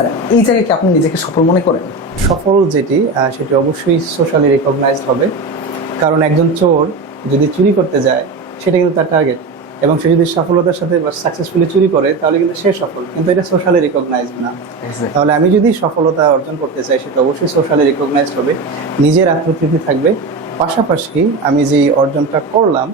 Sir এই জায়গায় কি আপনি নিজেকে সফল মনে করেন? সফল যেটি সেটি অবশ্যই সোশ্যালি রেকগনাইজড হবে। কারণ একজন চোর যদি চুরি করতে যায় সেটা কিন্তু তার টার্গেট এবং সে যদি সফলতার সাথে সাকসেসফুলি চুরি করে তাহলে কিন্তু সে সফল। কিন্তু এটা সোশ্যালি রেকগনাইজড না। তাহলে আমি যদি সফলতা অর্জন করতে চাই সেটা অবশ্যই সোশ্যালি রেকগনাইজড হবে। নিজের আত্মতৃপ্তি থাকবে। পাশাপাশি আমি যে অর্জনটা করলাম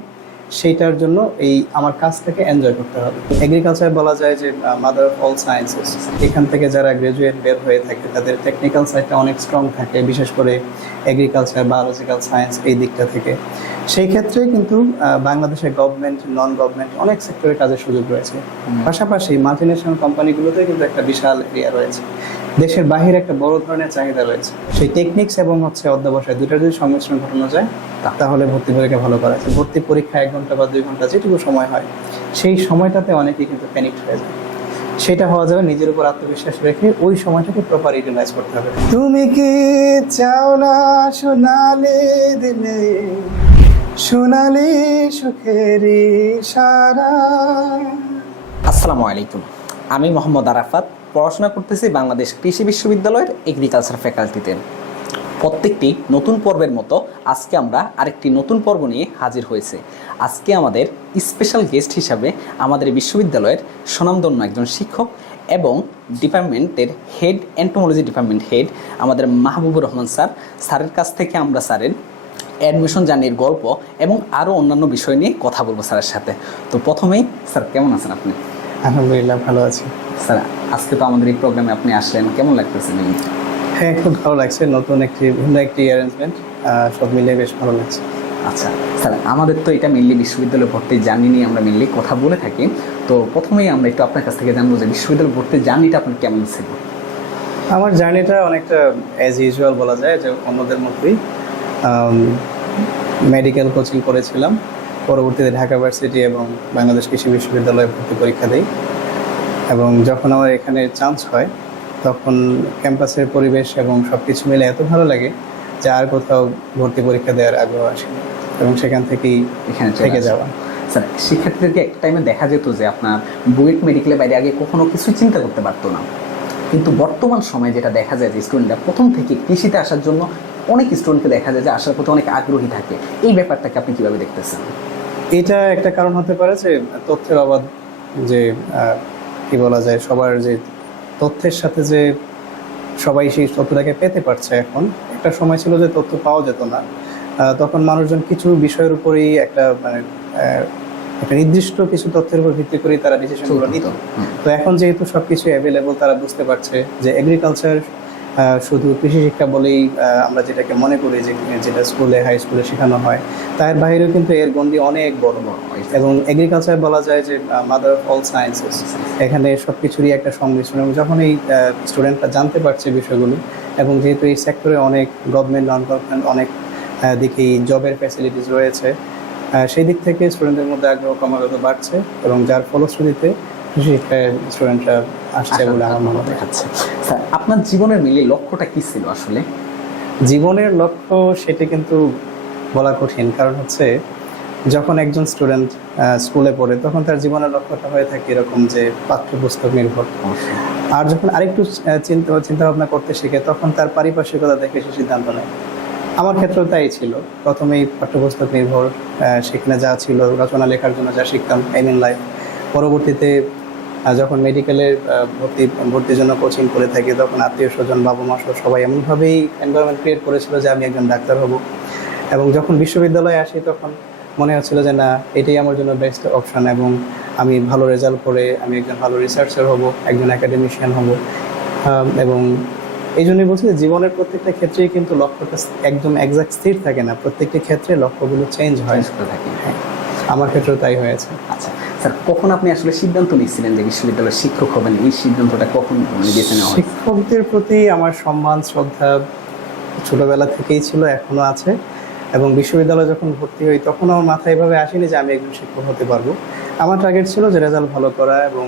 সেইটার জন্য এই আমার কাজটাকে এনজয় করতে হবে। এগ্রিকালচার বলা যায় যে মাদার অফ অল সায়েন্সেস এখান থেকে যারা গ্রাজুয়েট বের হয়ে থাকে তাদের টেকনিক্যাল সাইডটা অনেক স্ট্রং থাকে বিশেষ করে এগ্রিকালচার বায়োলজিক্যাল সায়েন্স এই দিকটা থেকে। সেই ক্ষেত্রে কিন্তু বাংলাদেশের গভর্নমেন্ট নন গভর্নমেন্ট অনেক সেক্টরে কাজের সুযোগ রয়েছে। পাশাপাশি মাল্টিনেশনাল কোম্পানিগুলোতে কিন্তু একটা বিশাল এরিয়া রয়েছে। দেশের বাহিরে একটা বড় ধরনের চাহিদা রয়েছে। সেই টেকনিক্স এবং হচ্ছে অধ্যাবসায় দুটার যদি সংমিশ্রণ ঘটানো যায় তাহলে ভর্তি পরীক্ষা ভালো করা যায়। ভর্তি পরীক্ষা এক ঘণ্টা বা দুই ঘণ্টা যেটুকু সময় হয়, সেই সময়টাতে অনেকেই কিন্তু প্যানিক হয়ে যায়। সেটা হওয়া যাবে নিজের উপর আত্মবিশ্বাস রেখে ওই সময়টাকে প্রপার ইউটিলাইজ করতে হবে। তুমি কি চাও না সোনালি দিলে? সোনালি সুখেরি সারা আসসালামু আলাইকুম। আমি মোহাম্মদ আরাফাত, পড়াশোনা করতেছি বাংলাদেশ কৃষি বিশ্ববিদ্যালয়ের এগ্রিকালচার ফ্যাকাল্টিতে প্রত্যেকটি নতুন পর্বের মতো আজকে আমরা আরেকটি নতুন পর্ব নিয়ে হাজির হয়েছে। আজকে আমাদের স্পেশাল গেস্ট হিসাবে আমাদের বিশ্ববিদ্যালয়ের সুনামধন্য একজন শিক্ষক এবং ডিপার্টমেন্টের হেড এন্টোমোলজি ডিপার্টমেন্ট হেড আমাদের মাহবুবুর রহমান স্যার। স্যারের কাছ থেকে আমরা স্যারের অ্যাডমিশন জার্নির গল্প এবং আরও অন্যান্য বিষয় নিয়ে কথা বলব স্যারের সাথে। তো প্রথমেই স্যার কেমন আছেন আপনি? আলহামদুলিল্লাহ ভালো আছি। স্যার আজকে তো আমাদের এই প্রোগ্রামে আপনি আসলেন। কেমন লাগতেছে? হ্যাঁ খুব ভালো লাগছে। নতুন একটি ভিন্ন একটি অ্যারেঞ্জমেন্ট সব মিলে বেশ ভালো লাগছে। আচ্ছা স্যার আমাদের তো এটা মেনলি বিশ্ববিদ্যালয় ভর্তির জার্নি নিয়ে আমরা মেনলি কথা বলে থাকি। তো প্রথমেই আমরা একটু আপনার কাছ থেকে জানব যে বিশ্ববিদ্যালয় ভর্তির জার্নিটা আপনার কেমন ছিল? আমার জার্নিটা অনেকটা অ্যাজ ইউজুয়াল বলা যায় যে অন্যদের মতোই। মেডিকেল কোচিং করেছিলাম। পরবর্তীতে ঢাকা ভার্সিটি এবং বাংলাদেশ কৃষি বিশ্ববিদ্যালয়ে ভর্তি পরীক্ষা দিই। এবং যখন আমার এখানে চান্স হয় তখন ক্যাম্পাসের পরিবেশ এবং সব কিছু মিলে এত ভালো লাগে যে আর কোথাও ভর্তি পরীক্ষা দেওয়ার আগ্রহ আসে এবং সেখান থেকেই এখানে থেকে যাওয়া। স্যার শিক্ষার্থীদেরকে একটা টাইমে দেখা যেত যে আপনার বুয়েট মেডিকেলের বাইরে আগে কখনো কিছু চিন্তা করতে পারতো না। কিন্তু বর্তমান সময়ে যেটা দেখা যায় যে স্টুডেন্টরা প্রথম থেকে কৃষিতে আসার জন্য অনেক স্টুডেন্টকে দেখা যায় যে আসার প্রতি অনেক আগ্রহী থাকে। এই ব্যাপারটাকে আপনি কীভাবে দেখতেছেন? এটা একটা কারণ হতে পারে যে তথ্যের অবাধ যে কি বলা যায় সবার যে তথ্যের সাথে যে সবাই সেই তথ্যটাকে পেতে পারছে এখন একটা সময় ছিল যে তথ্য পাওয়া যেত না। তখন মানুষজন কিছু বিষয়ের উপরেই একটা মানে একটা নির্দিষ্ট কিছু তথ্যের উপর ভিত্তি করে তারা ডিসিশনগুলো নিত। তো এখন যেহেতু সবকিছু অ্যাভেলেবল তারা বুঝতে পারছে যে এগ্রিকালচার শুধু কৃষি শিক্ষা বলেই আমরা যেটাকে মনে করি যে, যেটা স্কুলে হাই স্কুলে শেখানো হয়, তার বাইরেও কিন্তু এর গণ্ডি অনেক বড় বড় এবং এগ্রিকালচার বলা যায় যে মাদার অফ অল সায়েন্সেস এখানে সব কিছুরই একটা সংমিশ্রণ। এবং যখন এই স্টুডেন্টরা জানতে পারছে বিষয়গুলো, এবং যেহেতু এই সেক্টরে অনেক গভর্নমেন্ট নন গভর্নমেন্ট অনেক দিকেই জবের ফ্যাসিলিটিস রয়েছে সেই দিক থেকে স্টুডেন্টদের মধ্যে আগ্রহ ক্রমাগত বাড়ছে, এবং যার ফলশ্রুতিতে স্টুডেন্টরা আসছে বলে আমার মনে হয় দেখাচ্ছে। স্যার আপনার জীবনের মিলে লক্ষ্যটা কি ছিল আসলে? জীবনের লক্ষ্য সেটা কিন্তু বলা কঠিন। কারণ হচ্ছে যখন একজন স্টুডেন্ট স্কুলে পড়ে তখন তার জীবনের লক্ষ্যটা হয়ে থাকে এরকম যে পাঠ্যপুস্তক নির্ভর। আর যখন আরেকটু চিন্তা চিন্তা ভাবনা করতে শিখে তখন তার পারিপার্শ্বিকতা দেখে সে সিদ্ধান্ত নেয়। আমার ক্ষেত্রেও তাই ছিল। প্রথমেই পাঠ্যপুস্তক নির্ভর সেখানে যা ছিল রচনা লেখার জন্য যা শিখতাম এম ইন লাইফ পরবর্তীতে যখন মেডিকেলের ভর্তি ভর্তির জন্য কোচিং করে থাকি তখন আত্মীয় স্বজন বাবা মা সবাই এমনভাবেই এনভায়রনমেন্ট ক্রিয়েট করেছিল যে আমি একজন ডাক্তার হব। এবং যখন বিশ্ববিদ্যালয়ে আসি তখন মনে হচ্ছিল যে না এটাই আমার জন্য বেস্ট অপশন এবং আমি ভালো রেজাল্ট করে আমি একজন ভালো রিসার্চার হব একজন একাডেমিশিয়ান হব। এবং এই জন্যই বলছি যে জীবনের প্রত্যেকটা ক্ষেত্রেই কিন্তু লক্ষ্যটা একদম একজাক্ট স্থির থাকে না। প্রত্যেকটি ক্ষেত্রে লক্ষ্যগুলো চেঞ্জ হয়। থাকি। হ্যাঁ। আমার ক্ষেত্রেও তাই হয়েছে। আচ্ছা। স্যার, কখন আপনি আসলে সিদ্ধান্ত নিয়েছিলেন যে বিশ্ববিদ্যালয়ের শিক্ষক হবেন? এই সিদ্ধান্তটা কখন মানে বেছে শিক্ষকদের প্রতি আমার সম্মান, শ্রদ্ধা ছোটবেলা থেকেই ছিল, এখনও আছে। এবং বিশ্ববিদ্যালয়ে যখন ভর্তি হই, তখন আমার মাথায় এভাবে আসেনি যে আমি একজন শিক্ষক হতে পারব। আমার টার্গেট ছিল যে রেজাল্ট ভালো করা এবং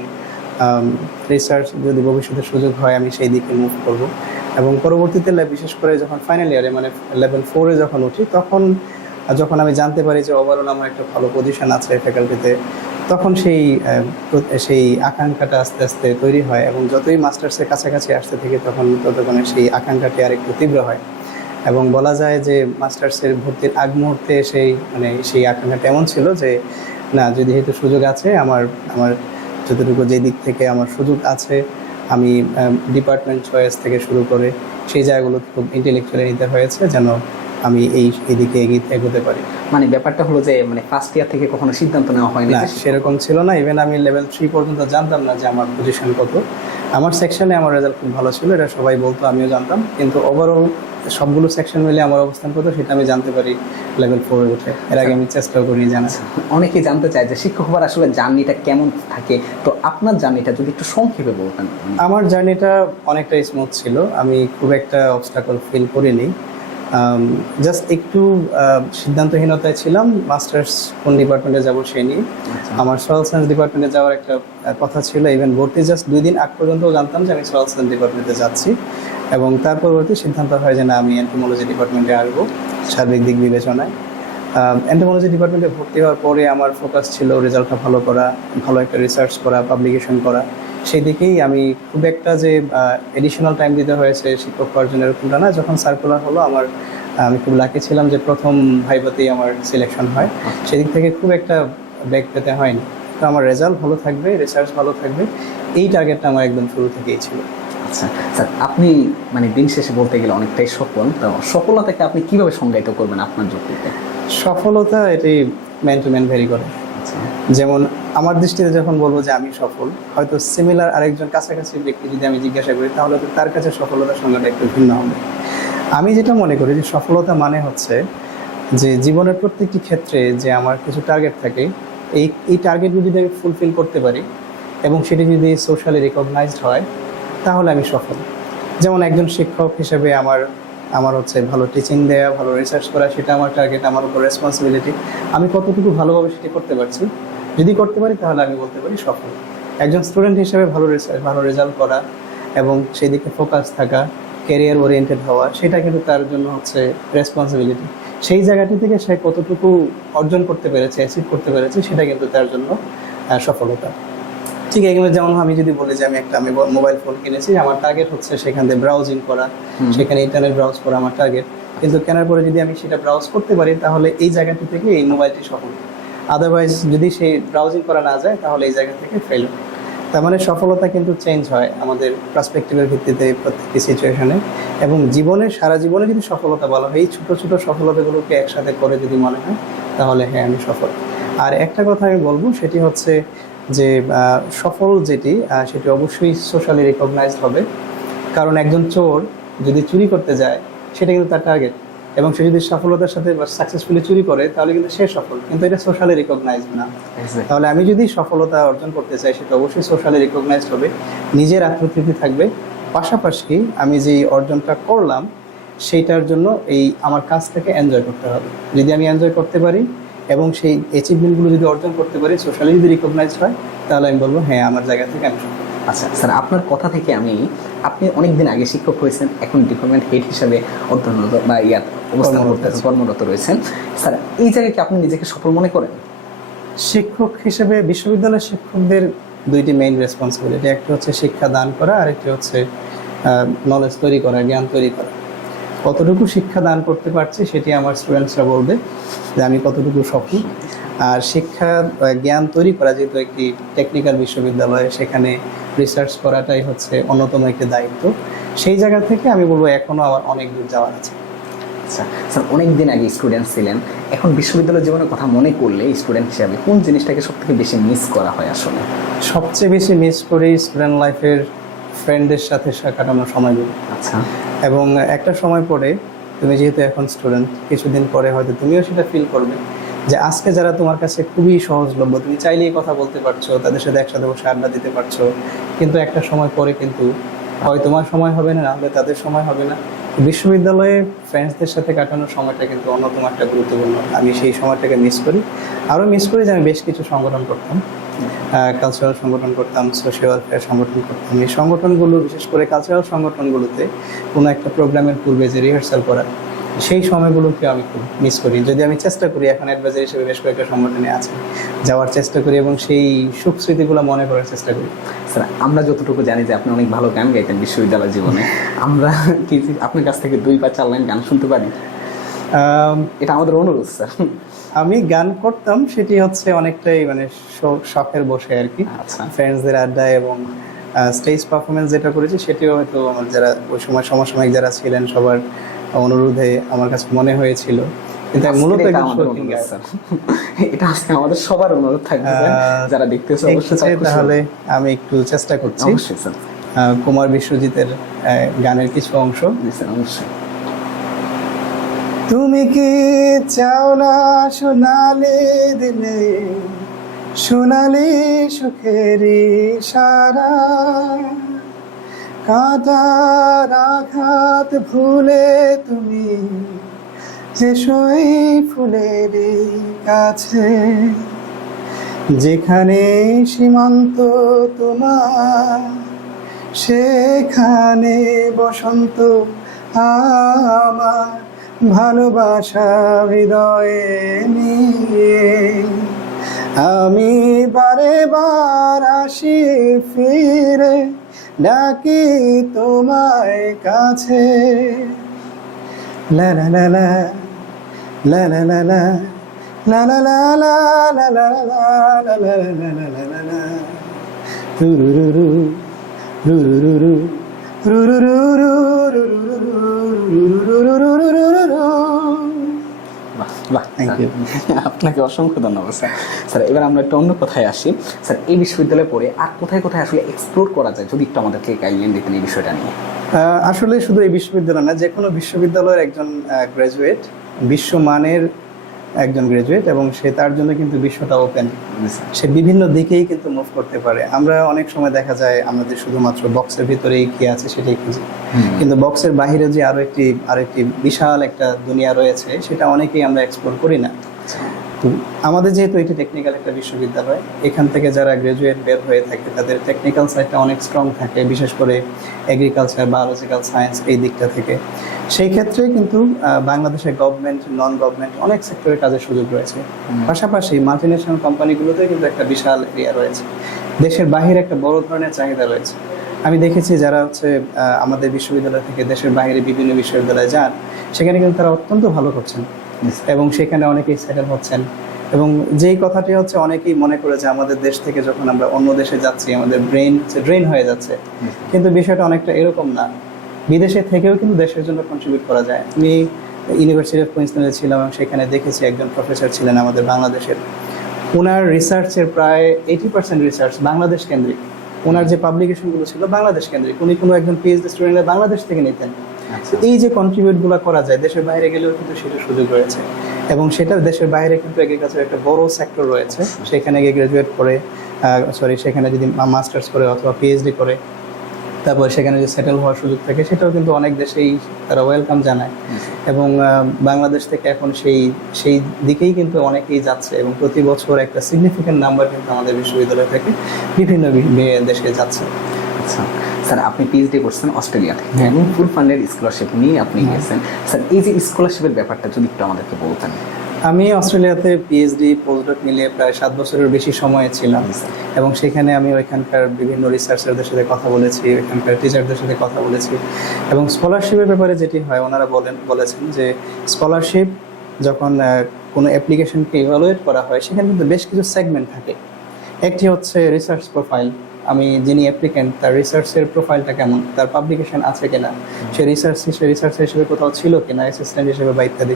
রিসার্চ যদি ভবিষ্যতে সুযোগ হয়, আমি সেই দিকে মুভ করব। এবং পরবর্তীতে বিশেষ করে যখন ফাইনাল ইয়ারে মানে লেভেল ফোরে যখন উঠি, তখন, যখন আমি জানতে পারি যে ওভারঅল আমার একটা ভালো পজিশন আছে ফ্যাকাল্টিতে তখন সেই সেই আকাঙ্ক্ষাটা আস্তে আস্তে তৈরি হয় এবং যতই মাস্টার্সের কাছাকাছি আসতে থাকে তখন ততক্ষণে সেই আকাঙ্ক্ষাটি আর একটু তীব্র হয়। এবং বলা যায় যে মাস্টার্সের ভর্তির আগ মুহূর্তে সেই মানে সেই আকাঙ্ক্ষাটা এমন ছিল যে, না, যদি যেহেতু সুযোগ আছে, আমার আমার যতটুকু যে দিক থেকে আমার সুযোগ আছে, আমি ডিপার্টমেন্ট চয়েস থেকে শুরু করে সেই জায়গাগুলো খুব ইন্টেলেকচুয়ালি নিতে হয়েছে যেন আমি এই এদিকে এগিয়ে এগোতে পারি। মানে ব্যাপারটা হলো যে মানে ফার্স্ট ইয়ার থেকে কখনো সিদ্ধান্ত নেওয়া হয়নি। না সেরকম ছিল না। ইভেন আমি লেভেল থ্রি পর্যন্ত জানতাম না যে আমার পজিশন কত। আমার সেকশনে আমার রেজাল্ট খুব ভালো ছিল এটা সবাই বলতো আমিও জানতাম। কিন্তু ওভারঅল সবগুলো সেকশন মিলে আমার অবস্থান কত সেটা আমি জানতে পারি লেভেল ফোরে উঠে। এর আগে আমি চেষ্টাও করি জানা অনেকেই জানতে চায় যে শিক্ষক হবার আসলে জার্নিটা কেমন থাকে? তো আপনার জার্নিটা যদি একটু সংক্ষেপে বলতেন। আমার জার্নিটা অনেকটাই স্মুথ ছিল। আমি খুব একটা অবস্টাকল ফিল করিনি। জাস্ট একটু সিদ্ধান্তহীনতায় ছিলাম। মাস্টার্স কোন ডিপার্টমেন্টে যাব সেই নিয়ে। আমার সোয়াল সায়েন্স ডিপার্টমেন্টে যাওয়ার একটা কথা ছিল। ইভেন ভর্তি জাস্ট দুই দিন আগ পর্যন্ত জানতাম যে আমি সোয়াল সায়েন্স ডিপার্টমেন্টে যাচ্ছি। এবং তার পরবর্তী সিদ্ধান্ত হয় যে না আমি অ্যান্টোমোলজি ডিপার্টমেন্টে আসব সার্বিক দিক বিবেচনায়। অ্যান্টোমোলজি ডিপার্টমেন্টে ভর্তি হওয়ার পরে আমার ফোকাস ছিল রেজাল্টটা ভালো করা ভালো একটা রিসার্চ করা পাবলিকেশন করা। সেই দিকেই আমি খুব একটা যে এডিশনাল টাইম দিতে হয়েছে শিক্ষক জন্য এরকমটা না যখন সার্কুলার হলো আমার আমি খুব লাকি ছিলাম যে প্রথম ভাইবাতেই আমার সিলেকশন হয়। সেদিক থেকে খুব একটা ব্যাক পেতে হয়নি। তো আমার রেজাল্ট ভালো থাকবে রিসার্চ ভালো থাকবে এই টার্গেটটা আমার একদম শুরু থেকেই ছিল। আচ্ছা স্যার আপনি মানে দিন শেষে বলতে গেলে অনেকটাই সফল। তো সফলতাকে আপনি কীভাবে সংজ্ঞায়িত করবেন আপনার যুক্তিতে? সফলতা এটি ম্যান টু ম্যান ভেরি করে। যেমন আমার দৃষ্টিতে যখন বলব যে আমি সফল, হয়তো সিমিলার আরেকজন কাছাকাছি ব্যক্তি যদি আমি জিজ্ঞাসা করি, তাহলে তো তার কাছে সফলতার সংজ্ঞাটা একটু ভিন্ন হবে। আমি যেটা মনে করি যে সফলতা মানে হচ্ছে যে জীবনের প্রত্যেকটি ক্ষেত্রে যে আমার কিছু টার্গেট থাকে, এই এই টার্গেটগুলো যদি আমি ফুলফিল করতে পারি এবং সেটি যদি সোশ্যালি রেকগনাইজড হয়, তাহলে আমি সফল। যেমন একজন শিক্ষক হিসেবে আমার আমার হচ্ছে ভালো টিচিং দেওয়া ভালো রিসার্চ করা, সেটা আমার টার্গেট আমার উপর রেসপন্সিবিলিটি আমি কতটুকু ভালোভাবে সেটি করতে পারছি? যদি করতে পারি, তাহলে আমি বলতে পারি সফল। একজন স্টুডেন্ট হিসেবে ভালো রেজাল্ট ভালো রেজাল্ট করা এবং সেই দিকে ফোকাস থাকা ক্যারিয়ার ওরিয়েন্টেড হওয়া, সেটা কিন্তু তার জন্য হচ্ছে রেসপন্সিবিলিটি সেই জায়গাটি থেকে সে কতটুকু অর্জন করতে পেরেছে অ্যাচিভ করতে পেরেছে, সেটা কিন্তু তার জন্য সফলতা। ঠিক এগুলো যেমন আমি যদি বলি যে আমি একটা আমি মোবাইল ফোন কিনেছি আমার টার্গেট হচ্ছে সেখান থেকে ব্রাউজিং করা সেখানে ইন্টারনেট ব্রাউজ করা আমার টার্গেট কিন্তু কেনার পরে যদি আমি সেটা ব্রাউজ করতে পারি তাহলে এই জায়গাটি থেকে এই মোবাইলটি সফল। আদারওয়াইজ যদি সেই ব্রাউজিং করা না যায় তাহলে এই জায়গা থেকে ফেল তার মানে সফলতা কিন্তু চেঞ্জ হয় আমাদের পার্সপেক্টিভের ভিত্তিতে প্রত্যেকটি সিচুয়েশনে এবং জীবনে সারা জীবনে যদি সফলতা বলা হয় এই ছোটো ছোটো সফলতাগুলোকে একসাথে করে যদি মনে হয় তাহলে হ্যাঁ আমি সফল। আর একটা কথা আমি বলব সেটি হচ্ছে যে সফল যেটি সেটি অবশ্যই সোশ্যালি রিকগনাইজড হবে। কারণ একজন চোর যদি চুরি করতে যায় সেটা কিন্তু তার টার্গেট এবং সে যদি সফলতার সাথে সাকসেসফুলি চুরি করে তাহলে কিন্তু সে সফল। কিন্তু এটা সোশ্যালি রিকগনাইজড না। তাহলে আমি যদি সফলতা অর্জন করতে চাই সেটা অবশ্যই সোশ্যালি রিকগনাইজড হবে। নিজের আত্মতৃপ্তি থাকবে। পাশাপাশি আমি যে অর্জনটা করলাম সেইটার জন্য এই আমার কাজটাকে এনজয় করতে হবে। যদি আমি এনজয় করতে পারি এবং সেই অ্যাচিভমেন্টগুলো যদি অর্জন করতে পারি সোশ্যালি যদি রিকগনাইজ হয় তাহলে আমি বলব হ্যাঁ আমার জায়গা থেকে আমি আচ্ছা স্যার আপনার কথা থেকে আমি আপনি অনেক দিন আগে শিক্ষক হয়েছেন এখন ডিপার্টমেন্ট হেড হিসাবে অধ্যয়নরত বা ইয়াত অবস্থান কর্মরত রয়েছেন। স্যার এই জায়গায় কি আপনি নিজেকে সফল মনে করেন? শিক্ষক হিসেবে বিশ্ববিদ্যালয়ের শিক্ষকদের দুইটি মেইন রেসপন্সিবিলিটি একটা হচ্ছে শিক্ষা দান করা আর একটি হচ্ছে নলেজ তৈরি করা জ্ঞান তৈরি করা। কতটুকু শিক্ষা দান করতে পারছি সেটি আমার স্টুডেন্টসরা বলবে যে আমি কতটুকু সফল। আর শিক্ষা জ্ঞান তৈরি করা যেহেতু একটি টেকনিক্যাল বিশ্ববিদ্যালয় সেখানে রিসার্চ করাটাই হচ্ছে অন্যতম একটি দায়িত্ব। সেই জায়গা থেকে আমি বলব এখনও আমার অনেক দূর যাওয়ার আছে। আচ্ছা স্যার অনেক দিন আগে স্টুডেন্ট ছিলেন। এখন বিশ্ববিদ্যালয় জীবনের কথা মনে করলে স্টুডেন্ট হিসাবে কোন জিনিসটাকে সব থেকে বেশি মিস করা হয় আসলে? সবচেয়ে বেশি মিস করি স্টুডেন্ট লাইফের ফ্রেন্ডদের সাথে কাটানোর কাটানো সময়গুলো আচ্ছা। এবং একটা সময় পরে তুমি যেহেতু এখন স্টুডেন্ট কিছুদিন পরে হয়তো তুমিও সেটা ফিল করবে যে আজকে যারা তোমার কাছে খুবই সহজলভ্য, তুমি চাইলেই কথা বলতে পারছ, তাদের সাথে একসাথে বসে আড্ডা দিতে পারছ, কিন্তু একটা সময় পরে কিন্তু হয় তোমার সময় হবে না নাহলে তাদের সময় হবে না। বিশ্ববিদ্যালয়ে ফ্রেন্ডসদের সাথে কাটানোর সময়টা কিন্তু অন্যতম একটা গুরুত্বপূর্ণ। আমি সেই সময়টাকে মিস করি। আরও মিস করি যে আমি বেশ কিছু সংগঠন করতাম। কালচারাল সংগঠন করতাম সোশিয়াল ওয়েলফেয়ার সংগঠন করতাম। এই সংগঠনগুলো বিশেষ করে কালচারাল সংগঠনগুলোতে কোনো একটা প্রোগ্রামের পূর্বে যে রিহার্সাল করা সেই সময়গুলোকে আমি খুব মিস করি। যদি আমি চেষ্টা করি এখন অ্যাডভাইজার হিসেবে বেশ কয়েকটা সংগঠনে আছে। যাওয়ার চেষ্টা করি এবং সেই সুখ স্মৃতিগুলো মনে করার চেষ্টা করি। স্যার আমরা যতটুকু জানি যে আপনি অনেক ভালো গান গাইতেন বিশ্ববিদ্যালয় জীবনে আমরা কি আপনার কাছ থেকে দুই বা চার লাইন গান শুনতে পারি? এটা আমাদের অনুরোধ স্যার। আমি গান করতাম সেটি হচ্ছে অনেকটাই মানে শখের বসে আর কি। আচ্ছা। ফ্রেন্ডসদের আড্ডায় এবং স্টেজ পারফরমেন্স যেটা করেছি সেটিও হয়তো আমার যারা ওই সময় সমসাময়িক যারা ছিলেন সবার অনুরোধে আমার কাছে মনে হয়েছিল। কিন্তু আমি মূলত এটা আমাদের শৌখিন অনুরোধ, গায়ক। স্যার। এটা আজকে আমাদের সবার অনুরোধ থাকবে আহ, যারা দেখতেছে এই অবশ্যই ক্ষেত্রে তারা খুশি তাহলে আমি একটু চেষ্টা করছি। অবশ্যই স্যার। আহ, কুমার বিশ্বজিতের গানের কিছু অংশ। অবশ্যই। তুমি কি চাও না সোনালি দিলে? সোনালি সুখেরি সারা কাদার আঘাত ভুলে তুমি যে সই ফুলের কাছে। যেখানে সীমান্ত তোমার, সেখানে বসন্ত আমার ভালোবাসা হৃদয়ে নিয়ে আমি বারে বার আসি ফিরে ডাকি তোমায় কাছে লা লা লা লা লা লা লা লা লা লা লা লা লা লা লা লা লা লা আপনাকে অসংখ্য ধন্যবাদ স্যার। স্যার এবার আমরা একটু অন্য কোথায় আসি। স্যার এই বিশ্ববিদ্যালয়ে পড়ে আর কোথায় কোথায় আসলে এক্সপ্লোর করা যায়? যদি একটু আমাদেরকে গাইডলাইন দিতেন এই বিষয়টা নিয়ে। আসলে শুধু এই বিশ্ববিদ্যালয় না যে কোনো বিশ্ববিদ্যালয়ের একজন গ্র্যাজুয়েট বিশ্বমানের একজন গ্রাজুয়েট এবং সে তার জন্য কিন্তু বিশ্বটা ওপেন সে বিভিন্ন দিকেই কিন্তু মুভ করতে পারে। আমরা অনেক সময় দেখা যায় আমাদের শুধুমাত্র বক্সের ভিতরেই কি আছে সেটাই খুঁজি। কিন্তু বক্সের বাহিরে যে আরও একটি আরও একটি বিশাল একটা দুনিয়া রয়েছে সেটা অনেকেই আমরা এক্সপ্লোর করি না। আমাদের যেহেতু এটি টেকনিক্যাল একটা বিশ্ববিদ্যালয় এখান থেকে যারা গ্রাজুয়েট বের হয়ে থাকে তাদের টেকনিক্যাল সাইডটা অনেক স্ট্রং থাকে বিশেষ করে এগ্রিকালচার বায়োলজিক্যাল সায়েন্স এই দিকটা থেকে। সেই ক্ষেত্রে কিন্তু বাংলাদেশের গভর্নমেন্ট নন গভর্নমেন্ট অনেক সেক্টরে কাজের সুযোগ রয়েছে। পাশাপাশি মাল্টিনেশনাল কোম্পানিগুলোতে কিন্তু একটা বিশাল এরিয়া রয়েছে। দেশের বাহিরে একটা বড় ধরনের চাহিদা রয়েছে। আমি দেখেছি যারা হচ্ছে আমাদের বিশ্ববিদ্যালয় থেকে দেশের বাইরে বিভিন্ন বিশ্ববিদ্যালয়ে যান সেখানে কিন্তু তারা অত্যন্ত ভালো করছেন। এবং সেখানে অনেকেই সেটেল হচ্ছেন। এবং যেই কথাটি হচ্ছে, অনেকেই মনে করে যে আমাদের দেশ থেকে যখন আমরা অন্য দেশে যাচ্ছি, আমাদের ব্রেন ড্রেন হয়ে যাচ্ছে। কিন্তু বিষয়টা অনেকটা এরকম না। বিদেশে থেকেও কিন্তু দেশের জন্য কন্ট্রিবিউট করা যায়। আমি ইউনিভার্সিটি অফ কুইন্সল্যান্ডে ছিলাম এবং সেখানে দেখেছি একজন প্রফেসর ছিলেন আমাদের বাংলাদেশের। ওনার রিসার্চের প্রায় এইটি পার্সেন্ট রিসার্চ বাংলাদেশ কেন্দ্রিক ওনার যে পাবলিকেশনগুলো ছিল বাংলাদেশ কেন্দ্রিক উনি কোনো একজন পিএইচডি স্টুডেন্ট বাংলাদেশ থেকে নিতেন। এই যে কন্ট্রিবিউট কন্ট্রিবিউটগুলো করা যায় দেশের বাইরে গেলেও কিন্তু সেটা সুযোগ রয়েছে। এবং সেটা দেশের বাইরে কিন্তু এগ্রিকালচার একটা বড় সেক্টর রয়েছে। সেখানে গিয়ে গ্রাজুয়েট করে সরি সেখানে যদি মাস্টার্স করে অথবা পিএইচডি করে তারপর সেখানে যে সেটেল হওয়ার সুযোগ থাকে সেটাও কিন্তু অনেক দেশেই তারা ওয়েলকাম জানায়। এবং বাংলাদেশ থেকে এখন সেই সেই দিকেই কিন্তু অনেকেই যাচ্ছে এবং প্রতি বছর একটা সিগনিফিক্যান্ট নাম্বার কিন্তু আমাদের বিশ্ববিদ্যালয় থেকে বিভিন্ন দেশে যাচ্ছে। আচ্ছা। স্যার আপনি পিএইচডি করছেন অস্ট্রেলিয়াতে এবং ফুল ফান্ডের স্কলারশিপ নিয়ে আপনি গেছেন। স্যার এই যে স্কলারশিপের ব্যাপারটা যদি একটু আমাদেরকে বলতেন। আমি অস্ট্রেলিয়াতে পিএইচডি পোস্টডক মিলিয়ে প্রায় সাত বছরের বেশি সময়ে ছিলাম এবং সেখানে আমি ওইখানকার বিভিন্ন রিসার্চারদের সাথে কথা বলেছি ওইখানকার টিচারদের সাথে কথা বলেছি। এবং স্কলারশিপের ব্যাপারে যেটি হয় ওনারা বলেন বলেছেন যে স্কলারশিপ যখন কোনো অ্যাপ্লিকেশনকে ইভালুয়েট করা হয় সেখানে কিন্তু বেশ কিছু সেগমেন্ট থাকে। একটি হচ্ছে রিসার্চ প্রোফাইল আমি যিনি অ্যাপ্লিকেন্ট তার রিসার্চের প্রোফাইলটা কেমন, তার পাবলিকেশন আছে কিনা, সে রিসার্চ সে রিসার্চার হিসেবে কোথাও ছিল কিনা অ্যাসিস্ট্যান্ট হিসেবে বা ইত্যাদি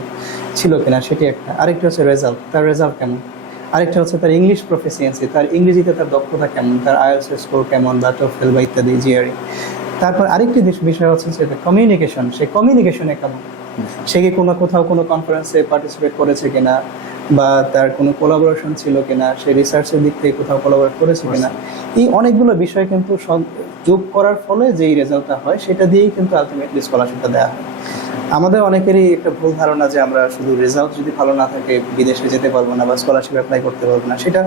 ছিল কিনা, সেটি একটা। আরেকটা হচ্ছে রেজাল্ট তার রেজাল্ট কেমন? আরেকটা হচ্ছে তার ইংলিশ প্রফিসিয়েন্সি তার ইংরেজিতে তার দক্ষতা কেমন, তার আইএলস স্কোর কেমন, বা টোফেল বা ইত্যাদি জিআরই তারপর আরেকটি বিষয় হচ্ছে যে কমিউনিকেশন সে কমিউনিকেশনে কেমন? সে কি কোনো কোথাও কোনো কনফারেন্সে পার্টিসিপেট করেছে কিনা? বা তার কোনো কোলাবোরেশন ছিল কিনা সে রিসার্চের দিক থেকে কোথাও কোলাবোরেট করেছে কিনা এই অনেকগুলো বিষয় কিন্তু সব যোগ করার ফলে যেই রেজাল্টটা হয় সেটা দিয়েই কিন্তু আলটিমেটলি স্কলারশিপটা দেওয়া হয়। আমাদের অনেকেরই একটা ভুল ধারণা যে আমরা শুধু রেজাল্ট যদি ভালো না থাকে বিদেশে যেতে পারব না বা স্কলারশিপ অ্যাপ্লাই করতে পারব না সেটা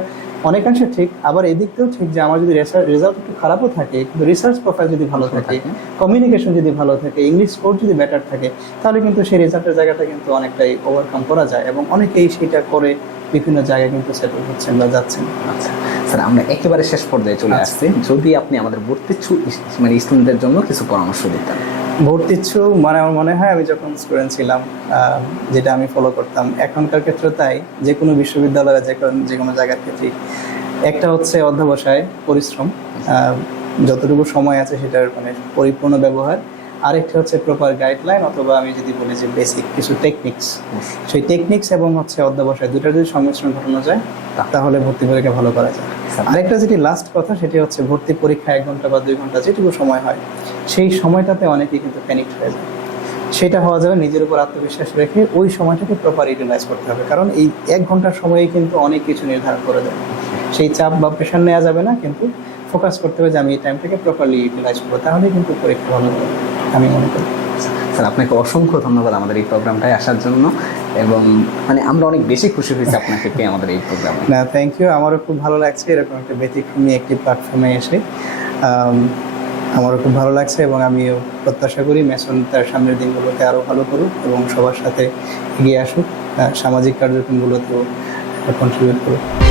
অনেকাংশে ঠিক। আবার এদিক থেকেও ঠিক যে আমার যদি রেজাল্ট একটু খারাপও থাকে কিন্তু রিসার্চ প্রোফাইল যদি ভালো থাকে কমিউনিকেশন যদি ভালো থাকে ইংলিশ স্কোর যদি বেটার থাকে তাহলে কিন্তু সেই রেজাল্টের জায়গাটা কিন্তু অনেকটাই ওভারকাম করা যায় এবং অনেকেই সেটা করে বিভিন্ন জায়গায় কিন্তু সেটেল হচ্ছেন বা যাচ্ছেন। আচ্ছা। স্যার আমরা একেবারে শেষ পর্যায়ে চলে আচ্ছা। আসছি। যদি আপনি আমাদের ভর্তি মানে স্টুডেন্টদের জন্য কিছু পরামর্শ দিতেন। ভর্তি ইচ্ছু মানে আমার মনে হয় আমি যখন স্টুডেন্ট ছিলাম যেটা আমি ফলো করতাম এখনকার ক্ষেত্রে তাই যে কোনো বিশ্ববিদ্যালয়ে যে কোনো যে কোনো জায়গার ক্ষেত্রে একটা হচ্ছে অধ্যবসায় পরিশ্রম যতটুকু সময় আছে সেটার মানে পরিপূর্ণ ব্যবহার। আরেকটা হচ্ছে প্রপার গাইডলাইন অথবা আমি যদি বলি যে বেসিক কিছু টেকনিক্স সেই টেকনিক্স এবং হচ্ছে অধ্যবসায় দুটার যদি সংমিশ্রণ ঘটানো যায় তাহলে ভর্তি পরীক্ষা ভালো করা যায়। আরেকটা যেটি লাস্ট কথা সেটি হচ্ছে ভর্তি পরীক্ষা এক ঘণ্টা বা দুই ঘণ্টা যেটুকু সময় হয়। সেই সময়টাতে অনেকেই কিন্তু প্যানিক হয়ে যায়। সেটা হওয়া যাবে নিজের উপর আত্মবিশ্বাস রেখে ওই সময়টাকে প্রপার ইউটিলাইজ করতে হবে। কারণ এই এক ঘণ্টার সময়েই কিন্তু অনেক কিছু নির্ধারণ করে দেবে সেই চাপ বা প্রেশার নেওয়া যাবে না কিন্তু ফোকাস করতে হবে যে আমি এই টাইমটাকে প্রপারলি ইউটিলাইজ করব। তাহলেই কিন্তু পরীক্ষা ভালো হবে আমি মনে করি। স্যার আপনাকে অসংখ্য ধন্যবাদ আমাদের এই প্রোগ্রামটায় আসার জন্য এবং মানে আমরা অনেক বেশি খুশি হয়েছি আপনাকে পেয়ে আমাদের এই প্রোগ্রামে। না থ্যাংক ইউ আমারও খুব ভালো লাগছে এরকম একটা ব্যতিক্রমী একটি প্ল্যাটফর্মে এসে। আমারও খুব ভালো লাগছে এবং আমিও প্রত্যাশা করি মেসন তার সামনের দিনগুলোতে আরও ভালো করুক এবং সবার সাথে এগিয়ে আসুক সামাজিক কার্যক্রমগুলোতেও কন্ট্রিবিউট করুক।